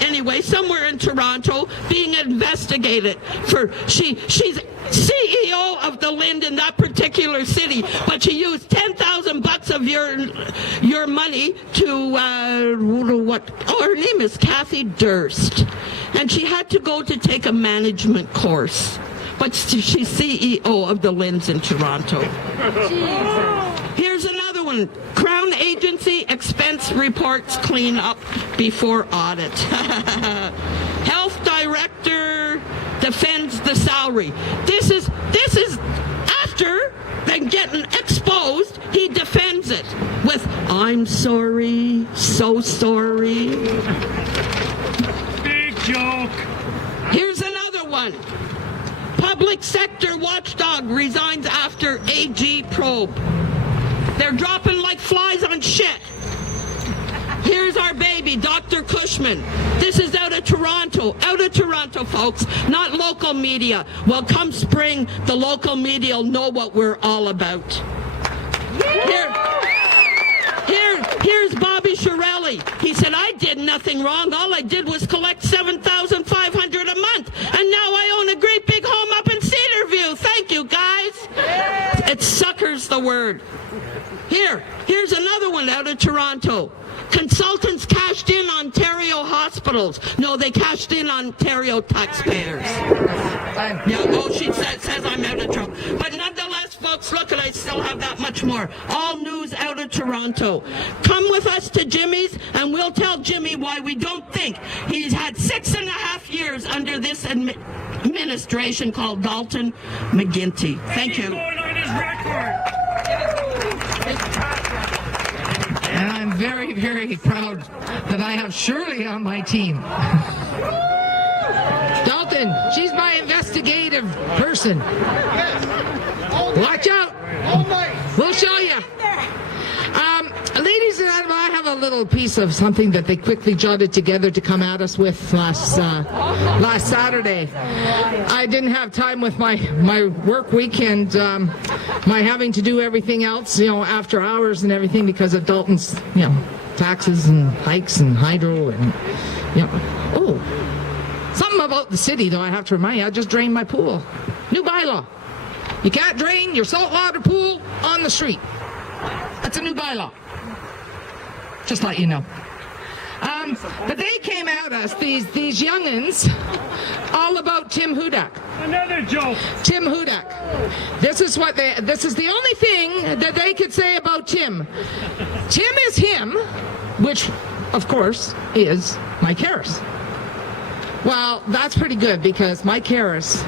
Anyway, somewhere in Toronto, being investigated for she's CEO of the Lind in that particular city, but she used $10,000 of your money to her name is Kathy Durst, and she had to go to take a management course, but she's CEO of the Linds in Toronto. Here's another one. Crown Agency expense reports clean up before audit. Health Director defends the salary. This is after then getting exposed, he defends it with, "I'm sorry, so sorry." Big joke. Here's another one. Public sector watchdog resigns after AG probe. They're dropping like flies on shit. Here's our baby, Dr. Cushman. This is out of Toronto, folks, not local media. Well, come spring, the local media will know what we're all about. Here's Bobby Shirelli. He said, "I did nothing wrong. All I did was collect $7,500 a month, and now I own a great big home up in Cedarview. Thank you, guys." It's suckers the word. Here's another one out of Toronto. Consultants cashed in Ontario hospitals. No, they cashed in Ontario taxpayers. She says I'm out of trouble. But nonetheless, folks, look, and I still have that much more. All news out of Toronto. Come with us to Jimmy's, and we'll tell Jimmy why we don't think he's had 6.5 years under this administration called Dalton McGuinty. Thank you. And I'm very, very proud that I have Shirley on my team. Dalton, she's my investigative person. Watch out. We'll show you. Ladies and gentlemen, I have a little piece of something that they quickly jotted together to come at us with last Saturday. I didn't have time with my work week and my having to do everything else, after hours and everything because of Dalton's, taxes and hikes and hydro and, Oh, something about the city, though, I have to remind you, I just drained my pool. New bylaw. You can't drain your saltwater pool on the street. That's a new bylaw. Just let you know. But they came at us, these youngins, all about Tim Hudak. Another joke. Tim Hudak. This is the only thing that they could say about Tim. Tim is him, which, of course, is Mike Harris. Well, that's pretty good because Mike Harris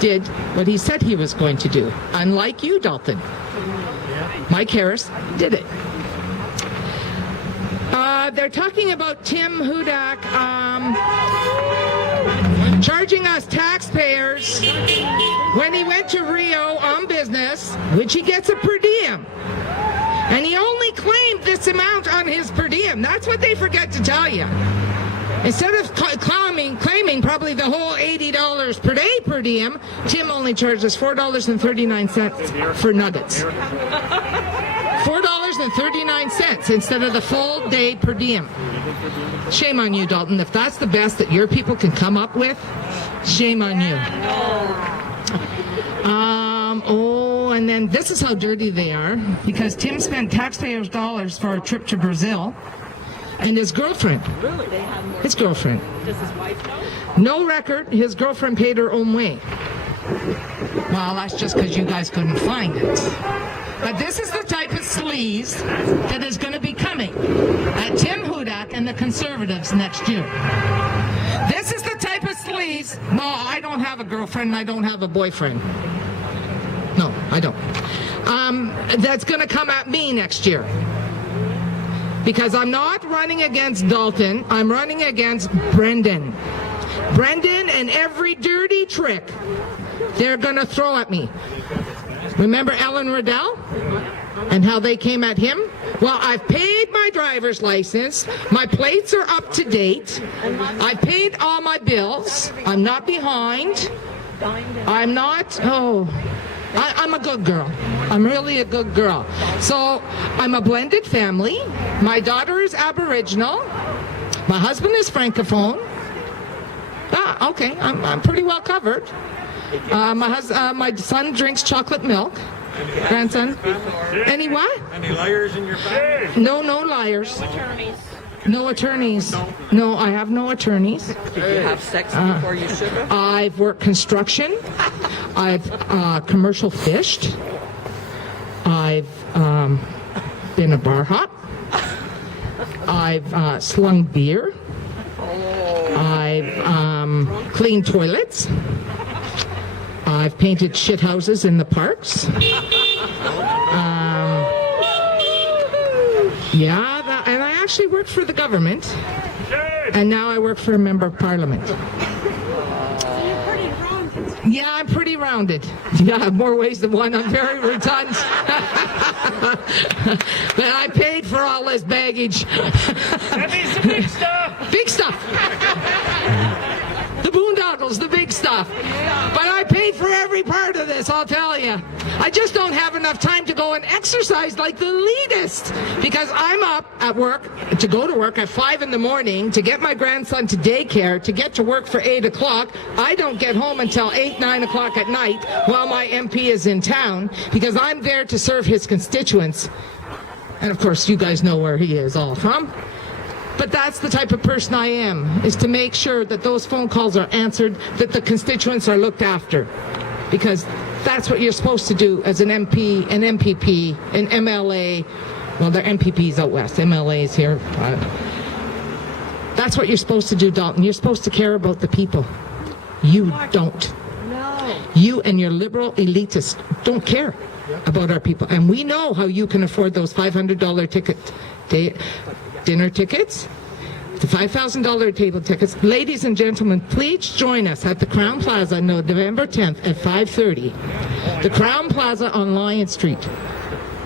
did what he said he was going to do. Unlike you, Dalton. Mike Harris did it. They're talking about Tim Hudak charging us taxpayers when he went to Rio on business, which he gets a per diem. And he only claimed this amount on his per diem. That's what they forget to tell you. Instead of claiming probably the whole $80 per day per diem, Tim only charges $4.39 for nuggets. $4.39 instead of the full day per diem. Shame on you, Dalton. If that's the best that your people can come up with, shame on you. And then this is how dirty they are, because Tim spent taxpayers' dollars for a trip to Brazil. And his girlfriend. His girlfriend. Does his wife know? No record. His girlfriend paid her own way. Well, that's just because you guys couldn't find it. But this is the type of sleaze that is going to be coming at Tim Hudak and the Conservatives next year. This is the type of sleaze. No, I don't have a girlfriend and I don't have a boyfriend. No, I don't. That's going to come at me next year. Because I'm not running against Dalton, I'm running against Brendan. Brendan and every dirty trick they're going to throw at me. Remember Ellen Riddell and how they came at him? Well, I've paid my driver's license. My plates are up to date. I paid all my bills. I'm not behind. I'm not, I'm a good girl. I'm really a good girl. So I'm a blended family. My daughter is Aboriginal. My husband is francophone. Ah, okay. I'm pretty well covered. My son drinks chocolate milk. Grandson. Any what? Any liars in your family? No liars. No attorneys. No, I have no attorneys. Did you have sex before you should have? I've worked construction. I've commercial fished. I've been a bar hop. I've slung beer. I've cleaned toilets. I've painted shit houses in the parks. And I actually worked for the government. And now I work for a member of parliament. Yeah, I'm pretty rounded. Yeah, more ways than one. I'm very rotund. But I paid for all this baggage. That means the big stuff. Big stuff. The boondoggles, the big stuff. But I paid for every part of this, I'll tell you. I just don't have enough time to go and exercise like the elitist. Because I'm up at work, to go to work at 5 in the morning, to get my grandson to daycare, to get to work for 8 o'clock. I don't get home until 8, 9 o'clock at night while my MP is in town, because I'm there to serve his constituents. And of course, you guys know where he is all from. But that's the type of person I am, is to make sure that those phone calls are answered, that the constituents are looked after. Because that's what you're supposed to do as an MP, an MPP, an MLA. Well, they're MPPs out west, MLAs here. That's what you're supposed to do, Dalton. You're supposed to care about the people. You don't. No. You and your liberal elitists don't care about our people. And we know how you can afford those $500 dinner tickets, the $5,000 table tickets. Ladies and gentlemen, please join us at the Crown Plaza on November 10th at 5:30. The Crown Plaza on Lyon Street.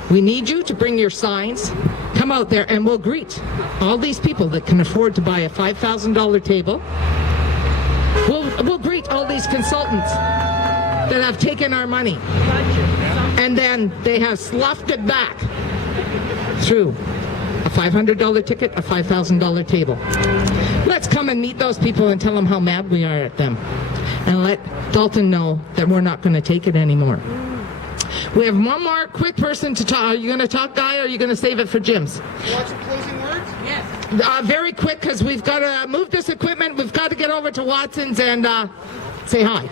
We need you to bring your signs. Come out there and we'll greet all these people that can afford to buy a $5,000 table. We'll greet all these consultants that have taken our money and then they have sloughed it back through a $500 ticket, a $5,000 table. Let's come and meet those people and tell them how mad we are at them. And let Dalton know that we're not going to take it anymore. We have one more quick person to talk. Are you going to talk, Guy, or are you going to save it for Jim's? Want some closing words? Yes. Very quick, because we've got to move this equipment. We've got to get over to Watson's and say hi.